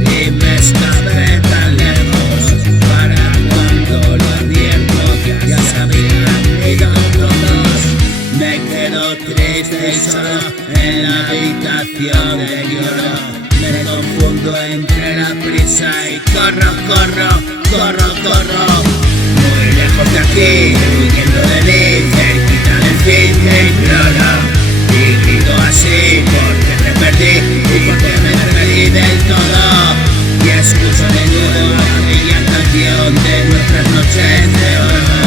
y me escapé tan lejos. Para cuando lo advierto, ya se habían ido todos. Me quedo triste y solo en la habitación de lloro. Me confundo entre la prisa y corro, corro, corro, corro. Muy lejos de aquí, huyendo de mí, cerquita del fin me imploro. Y grito así porque te perdí y porque me perdí del todo. Y escucho de nuevo aquella canción de nuestras noches de oro.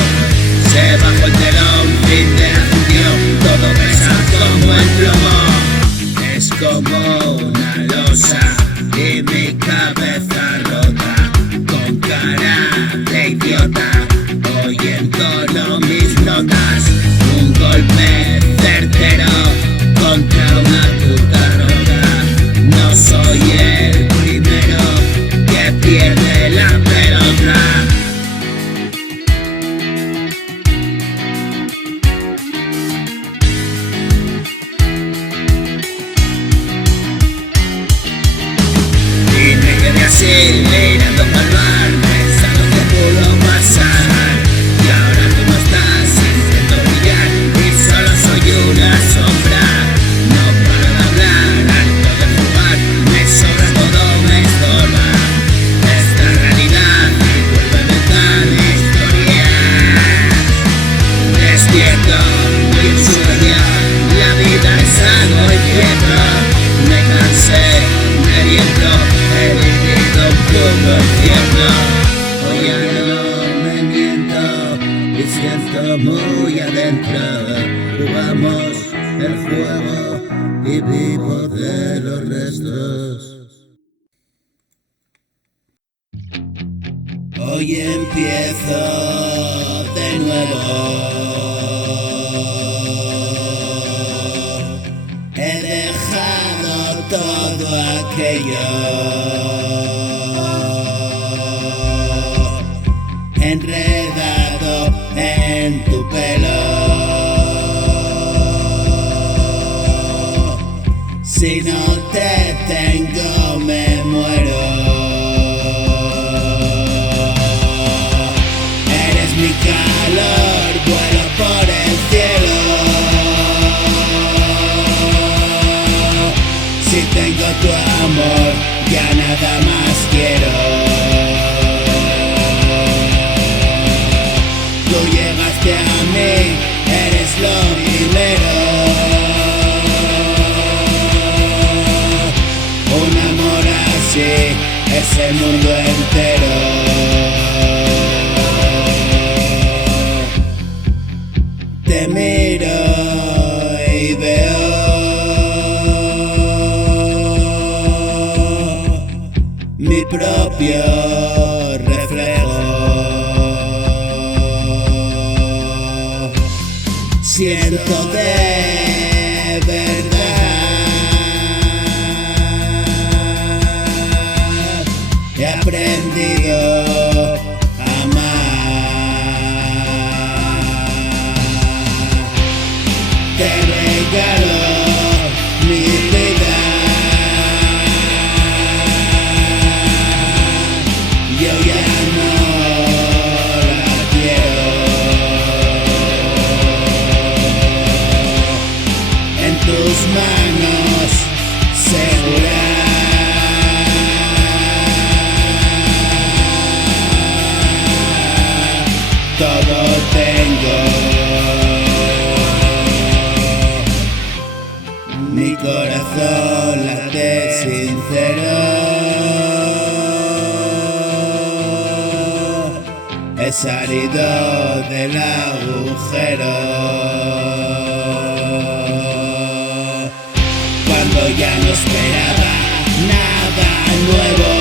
Se bajó el telón, fin de acción, todo pesa como el plomo. Es como una losa y mi cabeza rota, con cara de idiota, oyendo mis notas. Un golpe certero contra una puta roca. No soy el primero que pierde la pelota. Y me quedé así, mirando al mar, pensando que pudo pasar. Y ahora tú no estás, intento brillar y solo soy una sombra. No paro de hablar, harto de jugar, me sobra todo, me estorba. Esta realidad y vuelve a inventar historias. Despierto, muy un sueño, la vida es algo incierto. Me cansé, me viento, he vivido un puto infierno. Hoy ya no me miento y siento muy adentro. Jugamos el juego y vivo de los restos. Hoy empiezo de nuevo. He dejado todo aquello enredado en tu pelo. Si no te tengo me muero. Eres mi calor, vuelo por el cielo. Si tengo tu amor, ya nada más quiero. Tú llegaste a mí, eres lo primero. Un amor así es el mundo entero. Te miro y veo propio reflejo. Siento de verdad, he aprendido a amar. Te regalo mi vida, yo ya no la quiero. En tus manos seguras todo tengo. Mi corazón late sincero, he salido del agujero. Cuando ya no esperaba nada nuevo,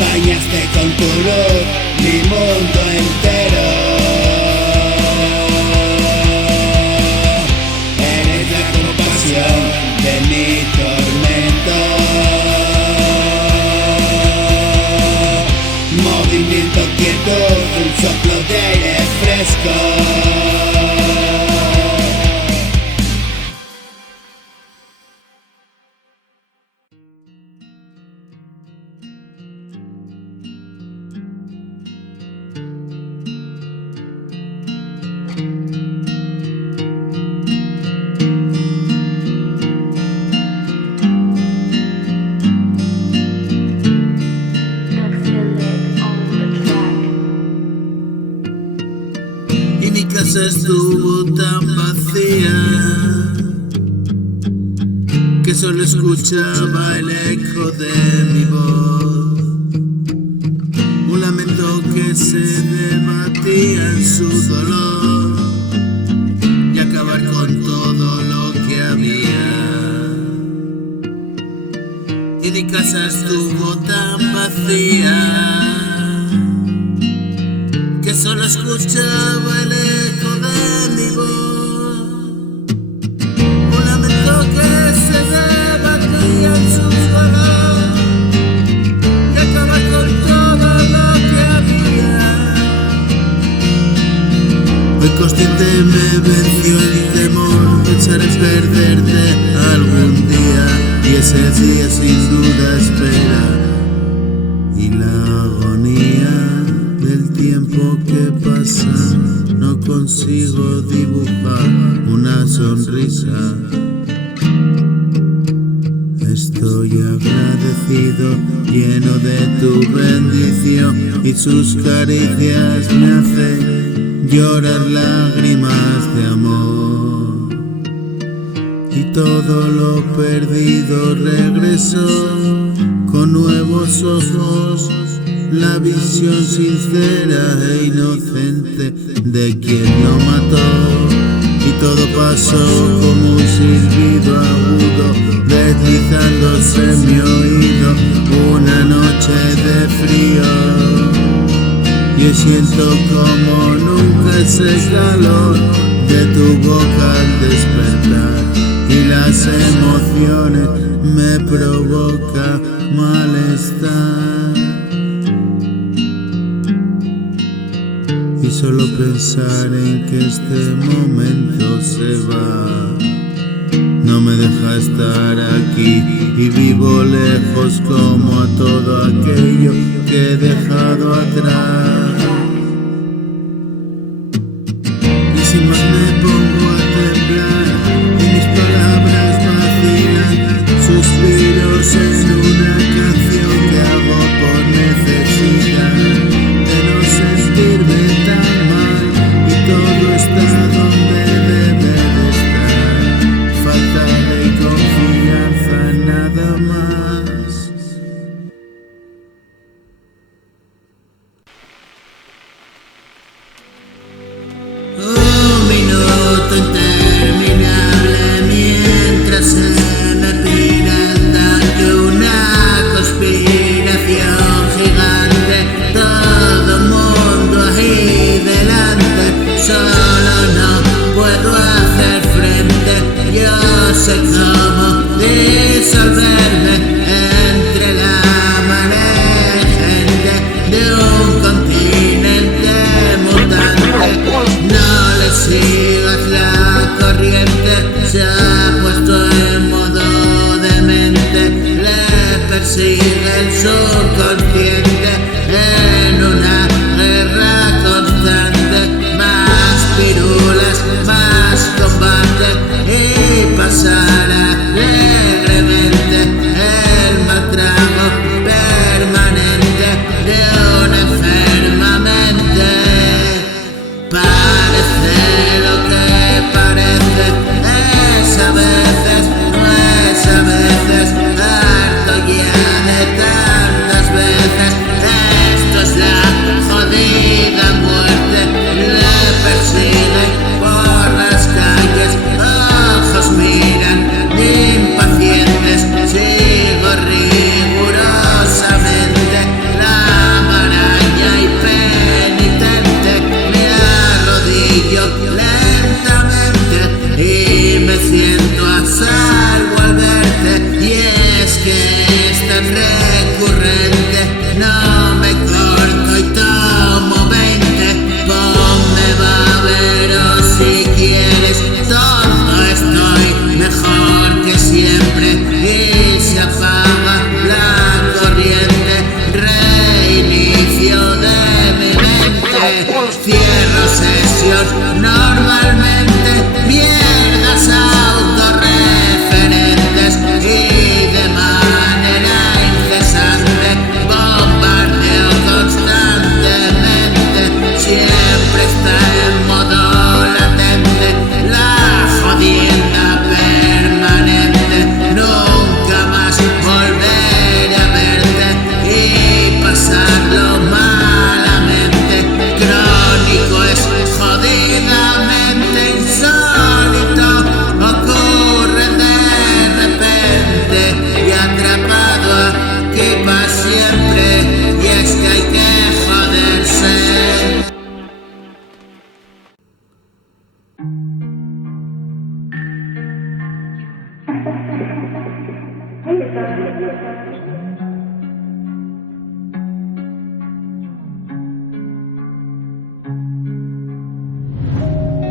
bañaste con tu luz mi mundo entero. Eres la compasión de mi tormento, movimiento quieto, un soplo de aire fresco. Y mi casa estuvo tan vacía que solo escuchaba el eco de mi voz, un lamento que se debatía en su dolor y acabar con todo lo que había. Y mi casa estuvo tan vacía que solo escuchaba el eco de mi voz, un lamento que se debatía en su dolor y acaba con todo lo que había. Hoy consciente me venció el temor, pensar en perderte algún día, y ese día sin duda espera, y la agonía del tiempo que pasa, no consigo dibujar una sonrisa. Estoy agradecido, lleno de tu bendición, y sus caricias me hacen llorar lágrimas de amor. Y todo lo perdido regresó con nuevos ojos, la visión sincera e inocente de quien lo mató. Y todo pasó como un silbido agudo deslizándose en mi oído, una noche de frío. Y siento como nunca ese calor de tu boca al despertar, y las emociones me provoca malestar. Y solo pensar en que este momento se va no me deja estar aquí, y vivo lejos como a todo aquello que he dejado atrás. Y sin más me pongo a temblar, y mis palabras vacían suspiros en una canción que hago por necesidad de no sentirme tan mal, y todo está donde debe de estar, falta de confianza, nada más.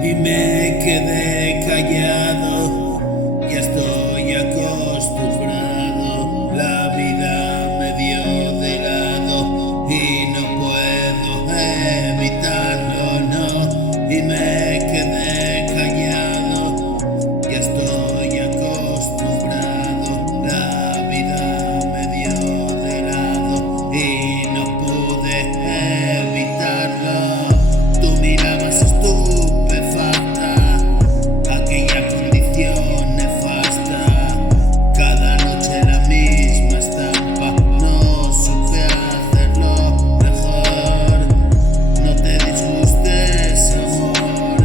Y me quedé callado, ya estoy acostumbrado. La vida me dio de lado y no puedo evitarlo, no. Y me quedé callado, ya estoy acostumbrado. La vida me dio de lado y no pude evitarlo. Tú mirabas estupefacta aquella condición nefasta, cada noche la misma estampa. No supe hacerlo mejor, no te disgustes, amor.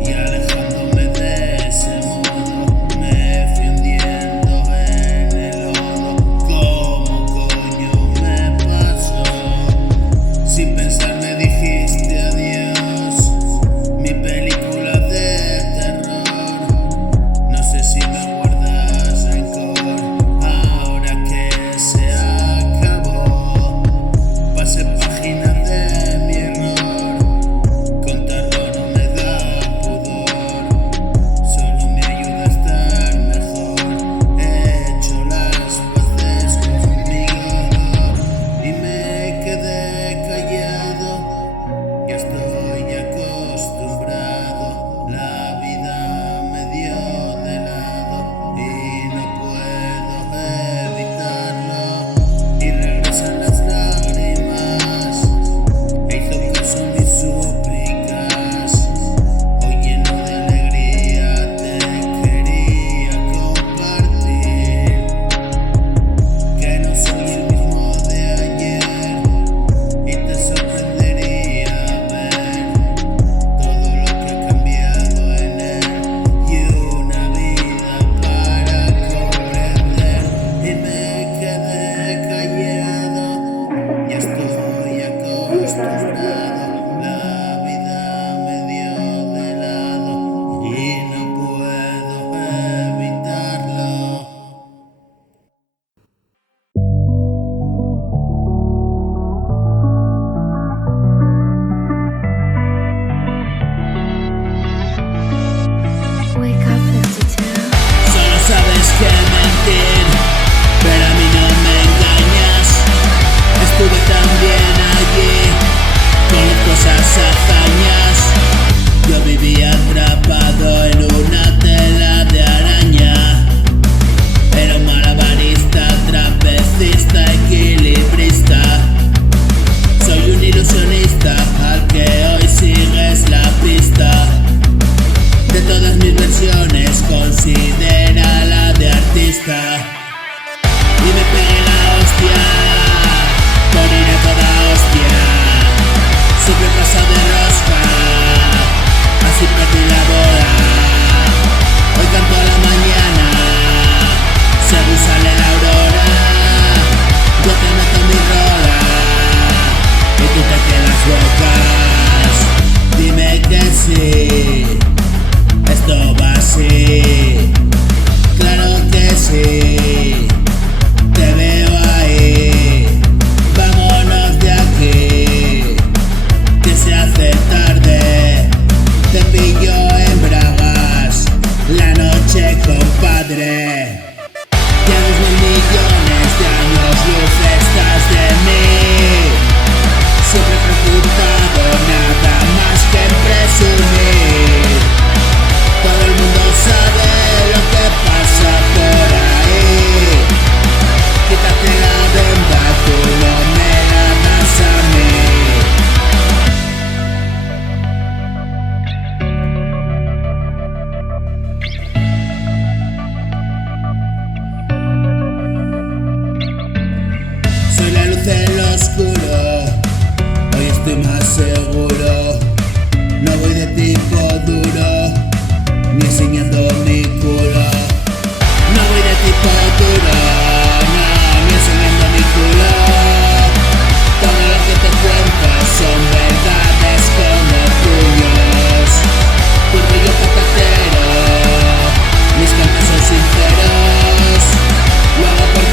Y alejándome de ese modo, me fui hundiendo en el lodo. ¿Cómo coño me pasó? Sin pensar me dijiste adiós, mi película de terror. No sé si me guardas rencor, ahora que se acabó. Pasé página de mi error, contarlo no me da pudor, solo me ayuda a estar mejor. He hecho las paces conmigo y me quedé callado, ya estoy acostumbrado. La vida me dio de lado y no puedo evitarlo. Y regresan las lágrimas, e hizo caso mis súplicas. Hoy lleno de alegría te quería compartir, que no soy el mismo de ayer, y te sorprendería ver todo lo que ha cambiado en él, y una vida para comprender. Y me quedé callado, ya estoy acostumbrado. La vida me dio de lado y no puedo evitarlo. Wake up 52. Solo sabes que mentir, pero a mí no me engañas. Estuve también allí, con cosas hazañas. Yo vivía atrapado en una tela de araña. Era un malabarista, trapecista, equilibrista. Soy un ilusionista al que hoy sigues la pista. De todas mis versiones, considera la de artista. Y me pegué la hostia, por ir a toda hostia. Siempre paso de rosca, así perdí la bola. Hoy canto a la mañana, según sale la aurora. Yo te meto mi rola y tú te quedas bocas. Dime que sí, esto va así, claro que sí, te veo ahí. Vámonos de aquí, que se hace tarde. Te pillo en bragas, la noche compadre. Ya 2.000 millones de años luz estás de mí. Siempre preocupado, nada más que en presumir. Todo el mundo sabe lo que pasa por ahí. Quítate la venda, tú no me la das a mí. Soy la luz en lo oscuro, hoy estoy más seguro. No voy de tipo duro, ni enseñando mi culo. No voy de tipo duro, no, ni enseñando mi culo. Todo lo que te cuento son verdades como puños. Tu rollo patatero, mis cantos son sinceros. Lo hago por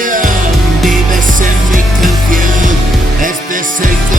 Vives en mi canción, este es el